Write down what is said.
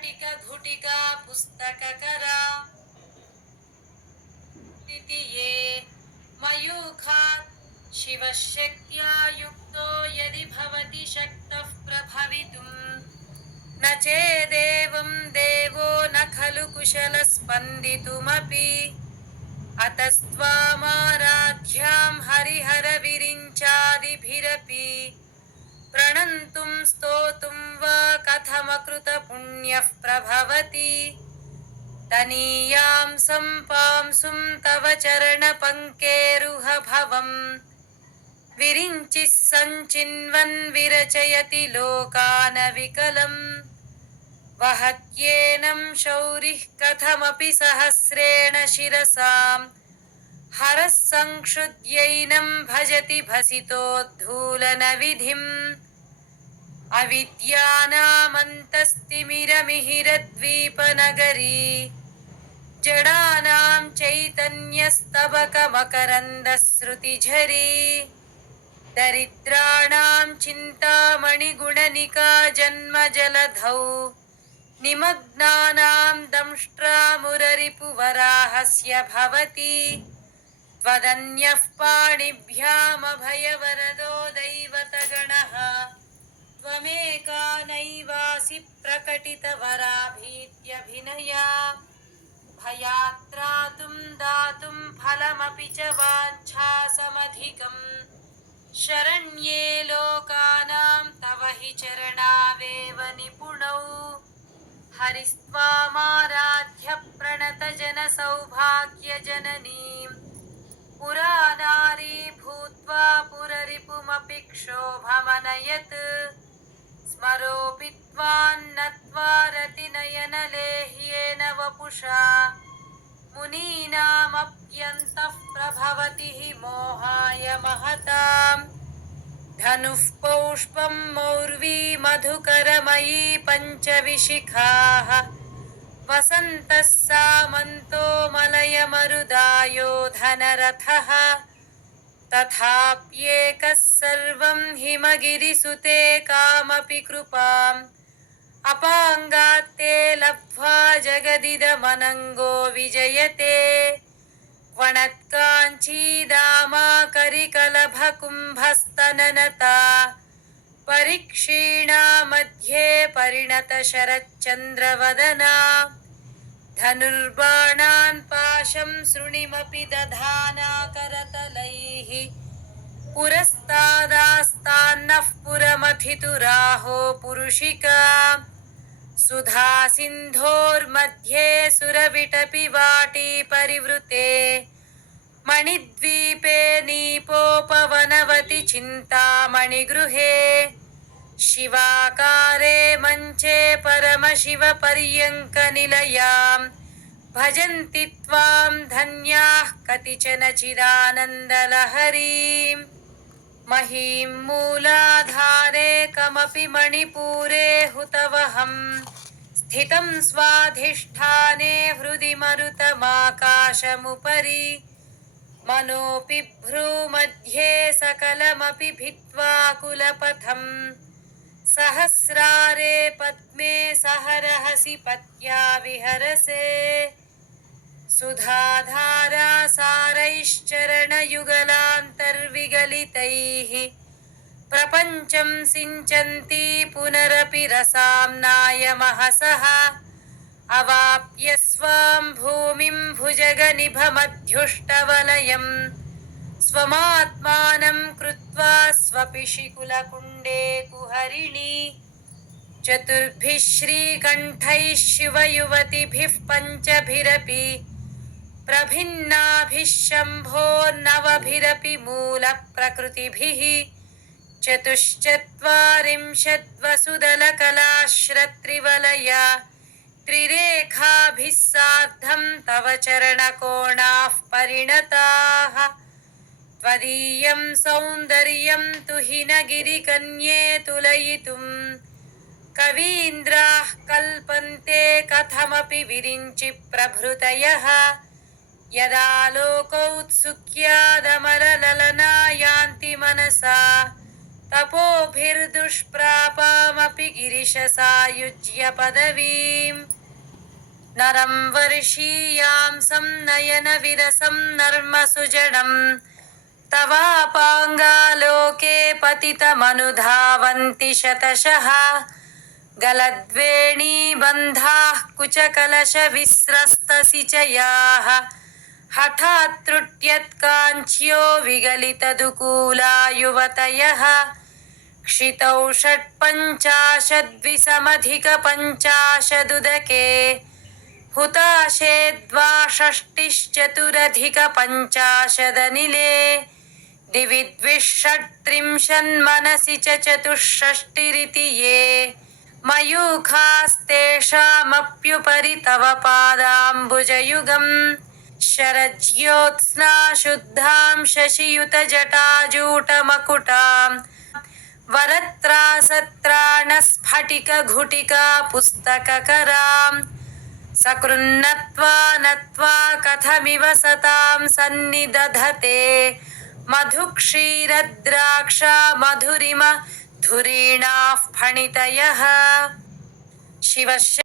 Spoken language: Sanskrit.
स्फटिकघुटिका पुस्तककरा द्वितीये मयूखात् शिवशक्त्या युक्तो यदि भवति शक्तः प्रभवितुम् न चेदेवं देवो न खलु कुशलस्पन्दितुमपि अतस्त्वामाराध्यां हरिहरविरिञ्चादिभिरपि प्रणन्तुं स्तोतुं वा कथमकृतपुण्यः प्रभवति तनीयां सम्पांसुं तव चरणपङ्केरुह भवम् विरिञ्चिः सञ्चिन्वन् विरचयति लोकानविकलम् वहत्येनं शौरिः कथमपि सहस्रेण शिरसां हरः संक्षुद्यैनं भजति भसितोद्धूलनविधिम् अविद्यानामन्तस्तिमिरमिहिरद्वीपनगरी जडानां चैतन्यस्तबकमकरन्दस्रुतिझरी दरिद्राणां चिन्तामणिगुणनिका जन्मजलधौ निमग्नानां दंष्ट्रामुररिपुवराहस्य भवति त्वदन्यः पाणिभ्यामभयवरदो दैवतगणः त्वमेका नैवासि प्रकटितवराभीत्यभिनया भयात्रातुं दातुं फलमपि च वाञ्छासमधिकम् शरण्ये लोकानां तव हि चरणावेव निपुणौ हरिस्त्वामाराध्य प्रणतजनसौभाग्यजननीं पुरानारी भूत्वा पुररिपुमपि क्षोभमनयत् स्मरोऽपि त्वान्नत्वा रतिनयनलेह्येन वपुषा मुनीनामप्यन्तः प्रभवति हि मोहाय महताम् धनुः पौष्पं मौर्वी मधुकरमयी पञ्चविशिखाः वसन्तः सामन्तो मलयमरुदायो धनरथः तथाप्येकः सर्वं हिमगिरिसुते कामपि कृपाम् अपाङ्गात्ते लब्ध्वा जगदिदमनङ्गो विजयते वणत्काञ्चीदामा करिकलभकुम्भस्तननता परिक्षीणा मध्ये परिणतशरच्चन्द्रवदना धनुर्बाणान् पाशं सृणिमपि दधाना करतलैः पुरस्तादास्तान्नः पुरमथितुराहो पुरुषिका सुधा सिन्धोर्मध्ये सुरविटपि वाटी परिवृते मणिद्वीपे नीपोपवनवति चिन्तामणिगृहे शिवाकारे मञ्चे परमशिवपर्यङ्कनिलयां भजन्ति त्वां धन्याः कतिचन चिदानन्दलहरीम् महीं मूलाधारे कमपि मणिपूरे हुतवहं स्थितं स्वाधिष्ठाने हृदि मरुतमाकाशमुपरि मनोऽपि भ्रूमध्ये सकलमपि भित्त्वा कुलपथं सहस्रारे पद्मे सहरहसि पत्या विहरसे सुधाधारा सारैश्चरणयुगलान्तर्विगलितैः प्रपञ्चं सिञ्चन्ती पुनरपि रसाम्नाय महसः अवाप्य स्वां भूमिं भुजगनिभमध्युष्टवलयं स्वमात्मानं कृत्वा स्वपिशिकुलकुण्डे कुहरिणी चतुर्भिः श्रीकण्ठैः शिवयुवतिभिः पञ्चभिरपि प्रभिन्नाभिः शम्भोर्नवभिरपि मूलप्रकृतिभिः चतुश्चत्वारिंशद्वसुदलकलाश्रत्रिवलया त्रिरेखाभिः सार्धं तव चरणकोणाः परिणताः त्वदीयं सौन्दर्यं तु हि न गिरिकन्ये तुलयितुं कवीन्द्राः कल्पन्ते कथमपि विरिञ्चि प्रभृतयः यदा लोकौत्सुक्यादमरललना यान्ति मनसा तपोभिर्दुष्प्रापामपि गिरिशसायुज्य पदवीम् नरं वर्षीयां संनयनविरसं नर्मसुजडं तवापाङ्गालोके पतितमनुधावन्ति शतशः गलद्वेणीबन्धाः कुचकलशविस्रस्तसिचयाः हठात् त्रुट्यत्काञ्च्यो विगलितदुकूला युवतयः क्षितौ षट्पञ्चाशद्विसमधिकपञ्चाशदुदके हुताशे द्वाषष्टिश्चतुरधिकपञ्चाशदनिले दिवि द्विषट्त्रिंशन्मनसि च चतुष्षष्टिरिति ये मयूखास्तेषामप्युपरि तव पादाम्बुजयुगम् शरज्योत्स्ना शुद्धां शशियुतजटाजूटमकुटाम् वरत्रासत्राणस्फटिकघुटिका पुस्तककराम् सकृन्नत्वा नत्वा कथमिव सतां सन्निदधते मधुक्षीरद्राक्षा मधुरिम धुरीणाः फणितयः शिवस्य